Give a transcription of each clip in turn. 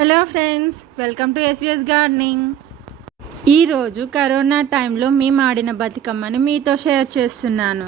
Hello friends welcome to SVS gardening ఈరోజు corona టైంలో మేము ఆడిన బతుకమ్మని మీతో షేర్ చేస్తున్నాను.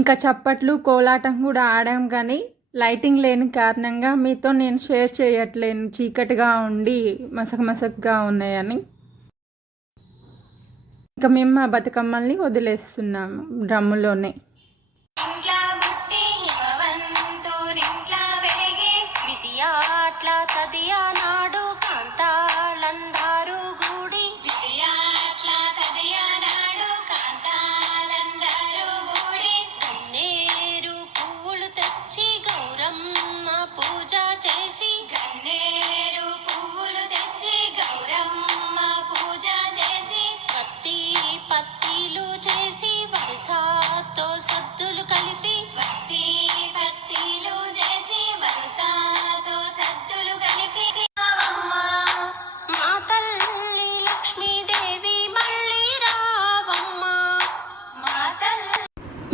ఇంకా చప్పట్లు కోలాటం కూడా ఆడాం కానీ లైటింగ్ లేని కారణంగా మీతో నేను షేర్ చేయట్లేను. చీకటిగా ఉండి మసక మసకగా ఉన్నాయని. ఇంకా మేము మా బతుకమ్మల్ని వదిలేస్తున్నాము డ్రమ్ములోనే.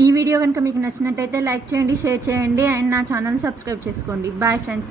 ఈ వీడియో కనుక మీకు నచ్చినట్టయితే లైక్ చేయండి షేర్ చేయండి అండ్ నా ఛానల్ సబ్స్క్రైబ్ చేసుకోండి. Bye friends